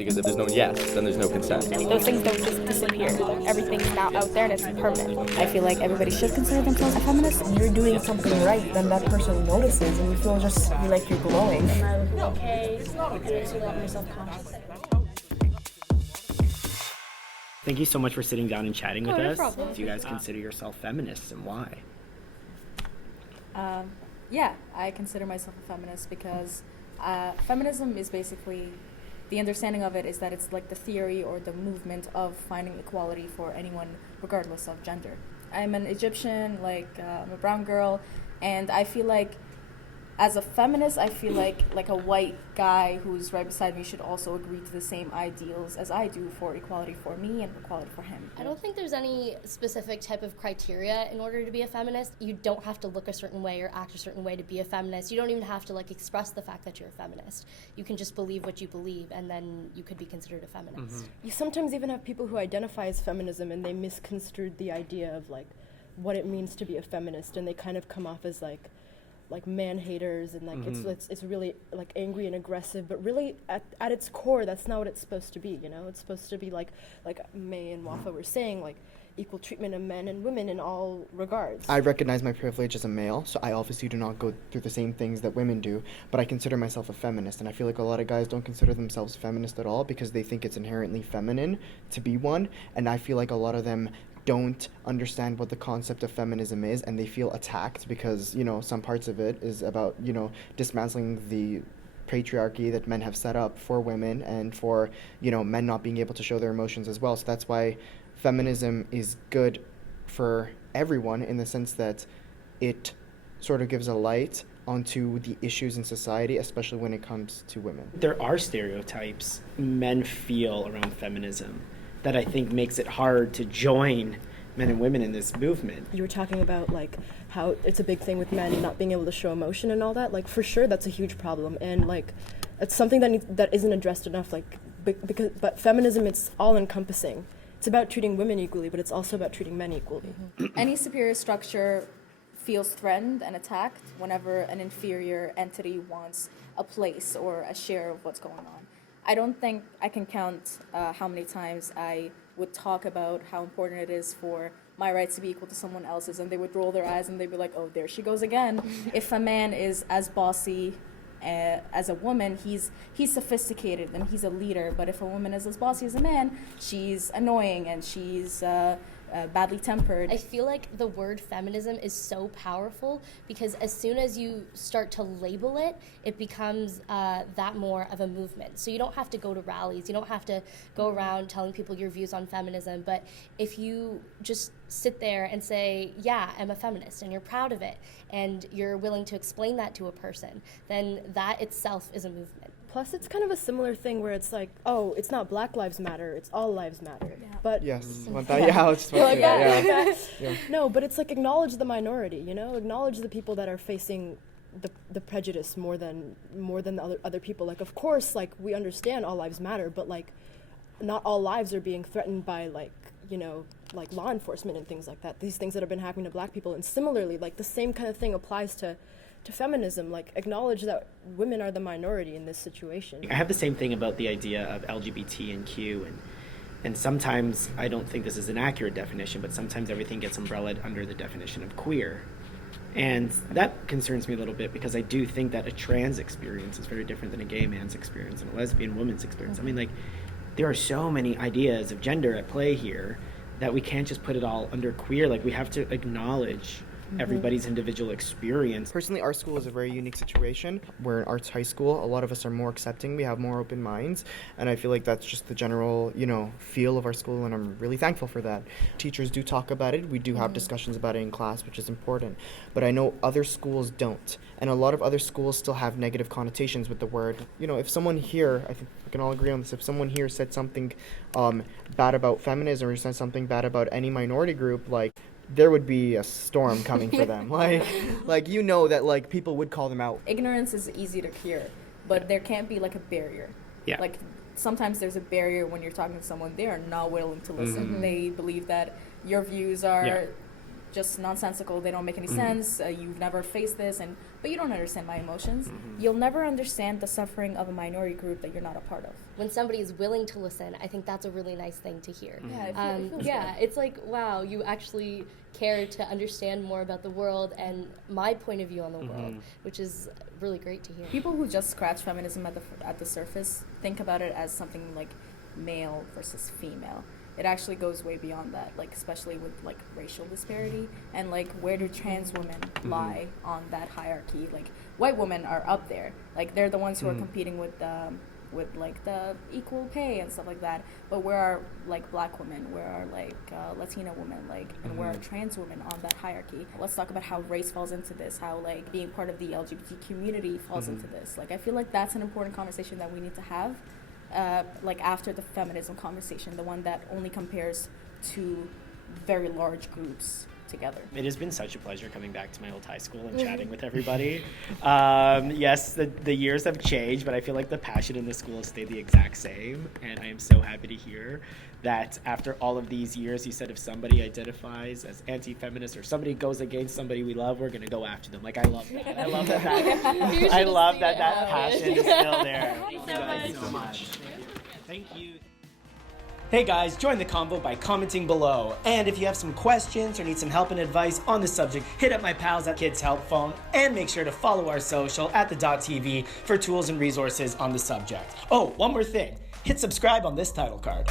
because if there's no yes, then there's no consent. Those things don't just disappear. Everything's now out there and it's permanent. I feel like everybody should consider themselves a feminist. When you're doing something right, then that person notices and you feel like you're glowing. Okay, you're self-conscious. Thank you so much for sitting down and chatting with no us. problem. Do you guys consider yourself feminists, and why? Yeah, I consider myself a feminist because feminism is basically, the understanding of it is that it's like the theory or the movement of finding equality for anyone regardless of gender. I'm an Egyptian, I'm a brown girl, and I feel like as a feminist, I feel like a white guy who's right beside me should also agree to the same ideals as I do for equality for me and equality for him. I don't think there's any specific type of criteria in order to be a feminist. You don't have to look a certain way or act a certain way to be a feminist. You don't even have to express the fact that you're a feminist. You can just believe what you believe, and then you could be considered a feminist. Mm-hmm. You sometimes even have people who identify as feminism and they misconstrued the idea of what it means to be a feminist, and they kind of come off as like man haters and it's really angry and aggressive, but really at its core that's not what it's supposed to be. It's supposed to be like May and Wafa were saying, equal treatment of men and women in all regards. I recognize my privilege as a male, so I obviously do not go through the same things that women do, but I consider myself a feminist, and I feel like a lot of guys don't consider themselves feminist at all because they think it's inherently feminine to be one, and I feel like a lot of them don't understand what the concept of feminism is, and they feel attacked because, some parts of it is about, dismantling the patriarchy that men have set up for women and for, men not being able to show their emotions as well. So that's why feminism is good for everyone in the sense that it sort of gives a light onto the issues in society, especially when it comes to women. There are stereotypes men feel around feminism that I think makes it hard to join men and women in this movement. You were talking about how it's a big thing with men not being able to show emotion and all that. For sure that's a huge problem, and it's something that isn't addressed enough. But feminism, it's all encompassing. It's about treating women equally, but it's also about treating men equally. Mm-hmm. Any superior structure feels threatened and attacked whenever an inferior entity wants a place or a share of what's going on. I don't think I can count how many times I would talk about how important it is for my rights to be equal to someone else's, and they would roll their eyes and they'd be like, oh, there she goes again. If a man is as bossy as a woman, he's sophisticated and he's a leader, but if a woman is as bossy as a man, she's annoying and she's badly tempered. I feel like the word feminism is so powerful because as soon as you start to label it, it becomes that more of a movement. So you don't have to go to rallies, you don't have to go around telling people your views on feminism, but if you just sit there and say, yeah, I'm a feminist, and you're proud of it, and you're willing to explain that to a person, then that itself is a movement. Plus, it's kind of a similar thing where it's it's not Black Lives Matter, it's all lives matter. Yeah. But yes, I just want to say that, yeah. No, but it's acknowledge the minority, acknowledge the people that are facing the prejudice more than the other people. Of course, we understand all lives matter, but not all lives are being threatened by law enforcement and things like that. These things that have been happening to Black people, and similarly, the same kind of thing applies to feminism. Acknowledge that women are the minority in this situation. I have the same thing about the idea of LGBT and Q, and sometimes I don't think this is an accurate definition, but sometimes everything gets umbrellaed under the definition of queer. And that concerns me a little bit because I do think that a trans experience is very different than a gay man's experience and a lesbian woman's experience. I mean, there are so many ideas of gender at play here that we can't just put it all under queer. We have to acknowledge everybody's individual experience. Personally, our school is a very unique situation. We're an arts high school. A lot of us are more accepting. We have more open minds. And I feel like that's just the general, feel of our school, and I'm really thankful for that. Teachers do talk about it. We do have discussions about it in class, which is important. But I know other schools don't. And a lot of other schools still have negative connotations with the word. If someone here, I think we can all agree on this, if someone here said something bad about feminism or said something bad about any minority group, there would be a storm coming for them. That people would call them out. Ignorance is easy to cure, but there can't be a barrier. Yeah. Sometimes there's a barrier when you're talking to someone, they are not willing to listen. They believe that your views are just nonsensical. They don't make any sense. You've never faced this, but you don't understand my emotions. You'll never understand the suffering of a minority group that you're not a part of. When somebody is willing to listen, I think that's a really nice thing to hear. Yeah, it feels yeah, it's like, wow, you actually care to understand more about the world and my point of view on the world, which is really great to hear. People who just scratch feminism at the surface think about it as something like male versus female. It actually goes way beyond that, like especially with like racial disparity and like where do trans women lie on that hierarchy. Like white women are up there, like they're the ones who are competing with like the equal pay and stuff like that, but where are like black women, where are like Latina women, like and where are trans women on that hierarchy? Let's talk about how race falls into this, how like being part of the LGBT community falls into this. Like I feel like that's an important conversation that we need to have, like after the feminism conversation, the one that only compares to very large groups together. It has been such a pleasure coming back to my old high school and chatting with everybody. Yes, the years have changed, but I feel like the passion in the school has stayed the exact same, and I am so happy to hear that after all of these years, you said if somebody identifies as anti-feminist or somebody goes against somebody we love, we're going to go after them. Like, I love that. I love that. I love that passion is still there. Thank you guys so much. Thank you. Hey guys, join the convo by commenting below. And if you have some questions or need some help and advice on the subject, hit up my pals at Kids Help Phone, and make sure to follow our social at the.tv for tools and resources on the subject. Oh, one more thing. Hit subscribe on this title card.